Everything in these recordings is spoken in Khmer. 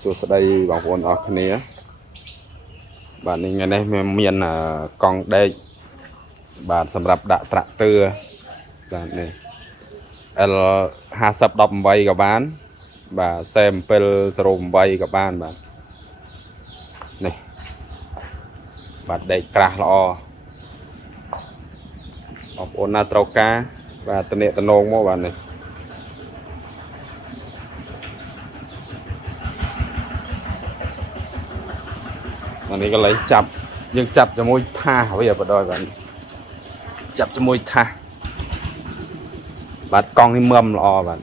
សួស្តីបងប្អូនអរគ្នាបាទនេះថ្ងៃនេះមានកង់ដេកបាទសម្រាប់ដាក់ត្រាក់ទ័របាទនេះ L5018 ក៏បានបាទ4708ក៏បានបាទនេះបាទដេកក្រាស់ល្អបងប្អូនណាត្រូវការបាទតំណែងមកបាទនេះនេះកន្លែងចាប់យើងចាប់ជាមួយថាសវិញបដ បាទចាប់ជាមួយថាសបាទកង់នេះមឹមល្អបាទ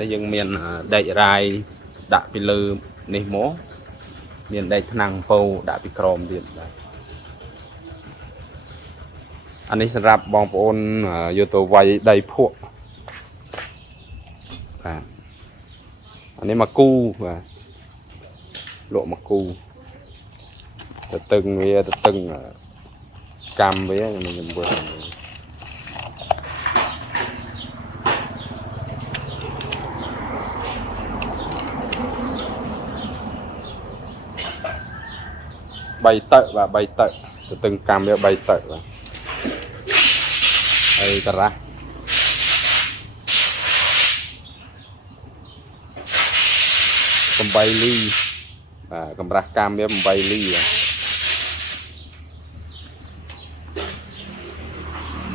នេះយើងមានដែករាយដាក់ពីលើនេះមកមានដែកថ្នាំងពោដាក់ពីក្រោមទៀតបាទអានេះសម្រាប់បងប្អូនយកទៅវាយដីភក់បាទអានេះមកគូបាទលក់មកគូទៅតឹងវាទៅតឹងកម្មវាខ្ញុំមើល3តឹកបាទ3តឹកទៅតឹងកម្មវា3តឹកបាទហើយតារ៉ា8លីបាទកម្រាស់កម្មវា8លី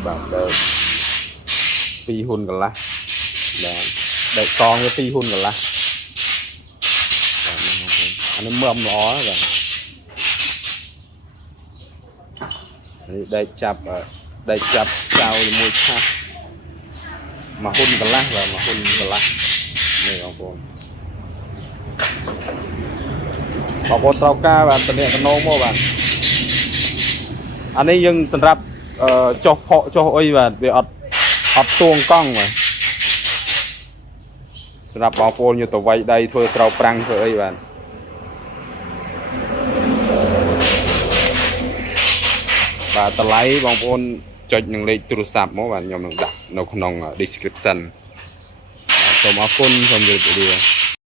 បាទដល់2ហ៊ុនកន្លះបាទដេកកង់វា2ហ៊ុនកន្លះអានេះមឹមល្អបាទនេះដេកចាប់ចោលជាមួយថាស1ហ៊ុនកន្លះបាទ1ហ៊ុនកន្លះនេះបងប្អូនត្រូវការបាទតំណែងមកបាទអានេះយើងសម្រាប់ចុះផកចុះអីបាទវាអត់ទួងកង់បាទសម្រាប់បងប្អូនយកទៅវាយដីធ្វើស្រោប្រាំងធ្វើអីបាទបាទតម្លៃបងប្អូនចុចនឹងលេខទូរស័ព្ទមកបាទខ្ញុំនឹងដាក់នៅក្នុង description សូមអរគុណសូមជម្រាបលា